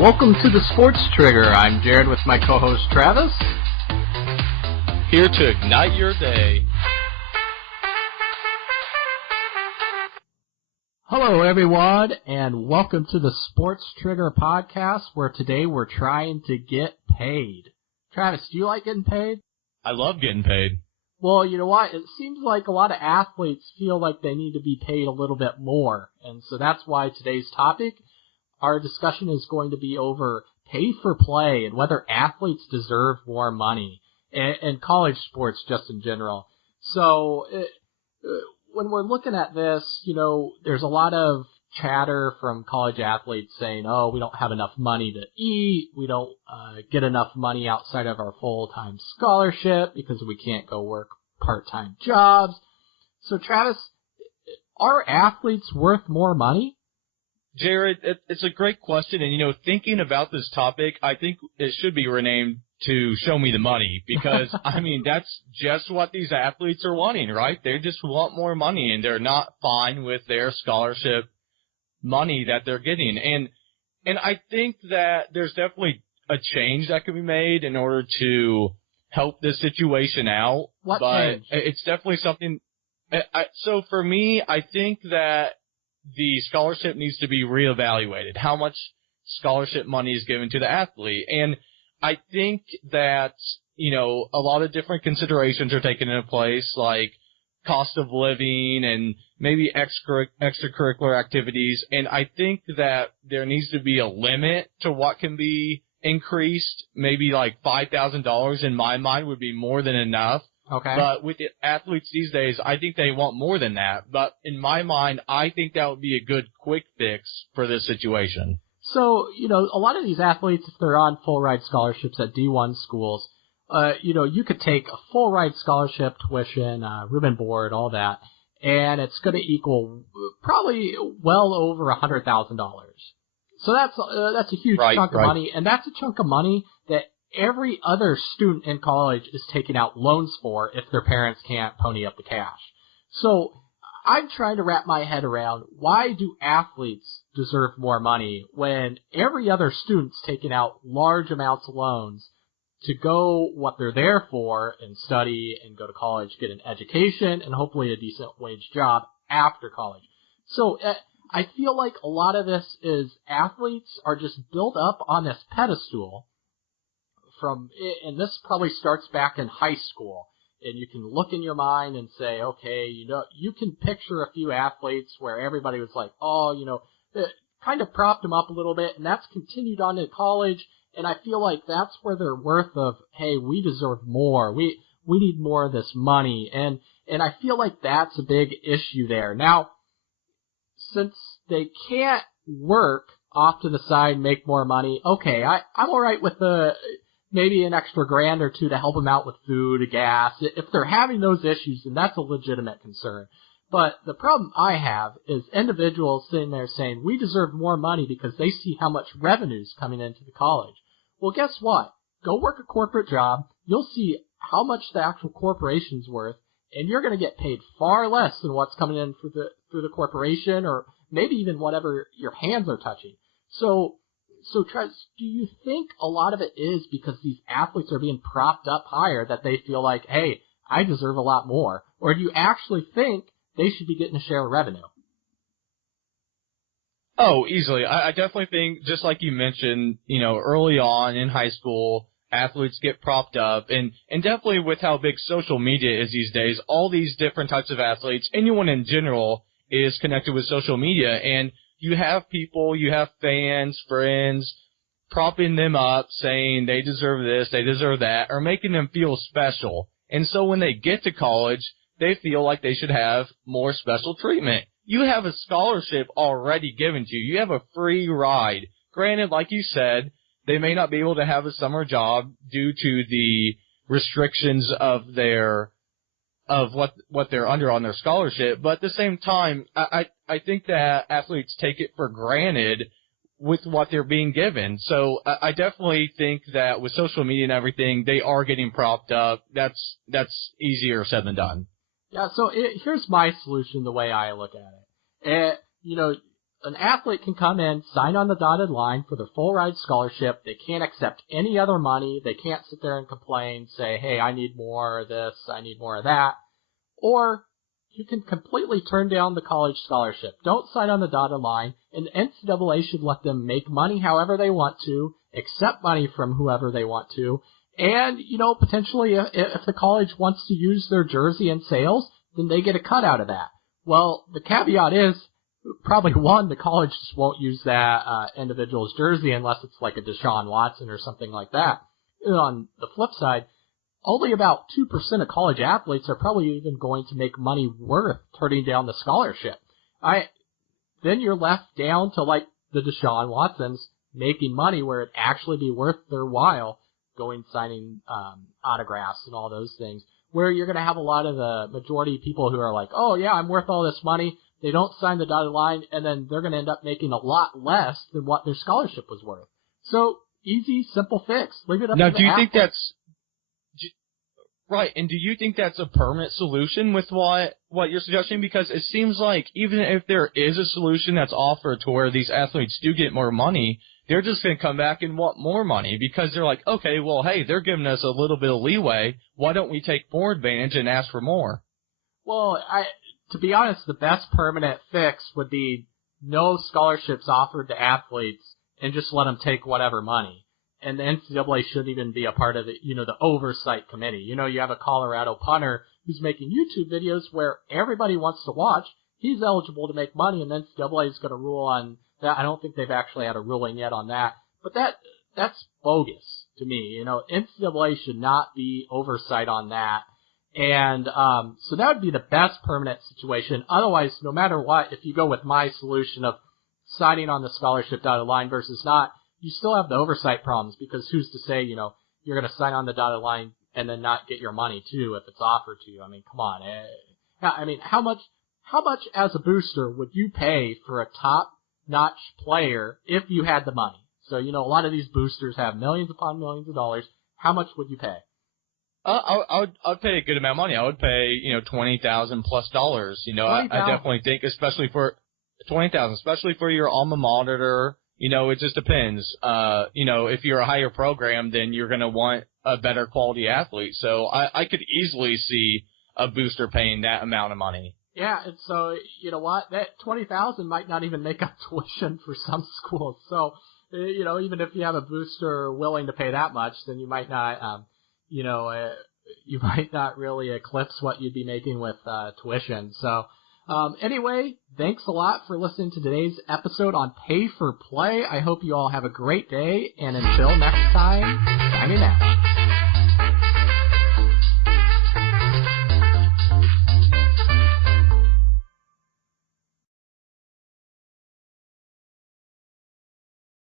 Welcome to the Sports Trigger. I'm Jared with my co-host Travis. Here to ignite your day. Hello everyone, and welcome to the Sports Trigger podcast, where today we're trying to get paid. Travis, do you like getting paid? I love getting paid. Well, you know what? It seems like a lot of athletes feel like they need to be paid a little bit more, and so that's why today's topic, our discussion is going to be over pay for play and whether athletes deserve more money, and college sports just in general. So when we're looking at this, you know, there's a lot of chatter from college athletes saying, oh, we don't have enough money to eat, we don't get enough money outside of our full-time scholarship because we can't go work part-time jobs. So Travis, are athletes worth more money? Jared, it's a great question, and, you know, thinking about this topic, I think it should be renamed to Show Me the Money, because, I mean, that's just what these athletes are wanting, right? They just want more money, and they're not fine with their scholarship money that they're getting. And I think that there's definitely a change that can be made in order to help this situation out. What but change? It's definitely something. So for me, I think that the scholarship needs to be reevaluated. How much scholarship money is given to the athlete? And I think that, you know, a lot of different considerations are taken into place, like cost of living and maybe extracurricular activities. And I think that there needs to be a limit to what can be increased. Maybe like $5,000 in my mind would be more than enough. Okay. But with the athletes these days, I think they want more than that. But in my mind, I think that would be a good quick fix for this situation. So, you know, a lot of these athletes, if they're on full ride scholarships at D1 schools, you know, you could take a full ride scholarship, tuition, room and board, all that, and it's going to equal probably well over $100,000. So that's a huge chunk of money, and that's a chunk of money that every other student in college is taking out loans for if their parents can't pony up the cash. So I'm trying to wrap my head around, why do athletes deserve more money when every other student's taking out large amounts of loans to go what they're there for and study and go to college, get an education, and hopefully a decent wage job after college. So I feel like a lot of this is athletes are just built up on this pedestal and this probably starts back in high school. And you can look in your mind and say, okay, you know, you can picture a few athletes where everybody was like, oh, you know, kind of propped them up a little bit, and that's continued on to college. And I feel like that's where their worth of, hey, we deserve more. We need more of this money. And I feel like that's a big issue there. Now, since they can't work off to the side and make more money, okay, I'm all right with maybe an extra $1,000 or $2 to help them out with food, gas. If they're having those issues, then that's a legitimate concern. But the problem I have is individuals sitting there saying, we deserve more money because they see how much revenue's coming into the college. Well, guess what? Go work a corporate job. You'll see how much the actual corporation's worth, and you're going to get paid far less than what's coming in through the corporation, or maybe even whatever your hands are touching. So Travis, do you think a lot of it is because these athletes are being propped up higher that they feel like, hey, I deserve a lot more? Or do you actually think they should be getting a share of revenue? Oh, easily. I definitely think, just like you mentioned, you know, early on in high school, athletes get propped up. And definitely with how big social media is these days, all these different types of athletes, anyone in general, is connected with social media. And you have people, you have fans, friends, propping them up, saying they deserve this, they deserve that, or making them feel special. And so when they get to college, they feel like they should have more special treatment. You have a scholarship already given to you. You have a free ride. Granted, like you said, they may not be able to have a summer job due to the restrictions of what they're under on their scholarship, but at the same time, I think that athletes take it for granted with what they're being given. So I definitely think that with social media and everything, they are getting propped up. That's easier said than done. Yeah, so here's my solution the way I look at it. You know, an athlete can come in, sign on the dotted line for their full ride scholarship. They can't accept any other money. They can't sit there and complain, say, hey, I need more of this, I need more of that. Or you can completely turn down the college scholarship. Don't sign on the dotted line, and the NCAA should let them make money however they want to, accept money from whoever they want to, and, potentially if the college wants to use their jersey in sales, then they get a cut out of that. Well, the caveat is, probably one, the college just won't use that individual's jersey unless it's like a Deshaun Watson or something like that. And on the flip side, only about 2% of college athletes are probably even going to make money worth turning down the scholarship. Then you're left down to like the Deshaun Watsons making money where it actually be worth their while going signing autographs and all those things, where you're going to have a lot of the majority of people who are like, oh yeah, I'm worth all this money. They don't sign the dotted line, and then they're going to end up making a lot less than what their scholarship was worth. So, easy, simple fix. Leave it up to the athlete. Now, do you think that's right? And do you think that's a permanent solution with what you're suggesting? Because it seems like even if there is a solution that's offered to where these athletes do get more money, they're just going to come back and want more money because they're like, okay, well, hey, they're giving us a little bit of leeway. Why don't we take more advantage and ask for more? Well, to be honest, the best permanent fix would be no scholarships offered to athletes and just let them take whatever money. And the NCAA shouldn't even be a part of the oversight committee. You have a Colorado punter who's making YouTube videos where everybody wants to watch. He's eligible to make money, and the NCAA is going to rule on that. I don't think they've actually had a ruling yet on that. But that's bogus to me. NCAA should not be oversight on that. And so that would be the best permanent situation. Otherwise, no matter what, if you go with my solution of signing on the scholarship dotted line versus not, you still have the oversight problems because who's to say, you're going to sign on the dotted line and then not get your money too if it's offered to you. I mean, come on. How much as a booster would you pay for a top-notch player if you had the money? So, a lot of these boosters have millions upon millions of dollars. How much would you pay? I'd pay a good amount of money. I would pay, $20,000 plus dollars. I definitely think, especially for $20,000, especially for your alma mater. It just depends. If you're a higher program, then you're going to want a better quality athlete. So I could easily see a booster paying that amount of money. Yeah, and so you know what? That $20,000 might not even make up tuition for some schools. So even if you have a booster willing to pay that much, then you might not. You might not really eclipse what you'd be making with tuition. So, anyway, thanks a lot for listening to today's episode on Pay for Play. I hope you all have a great day, and until next time, signing out.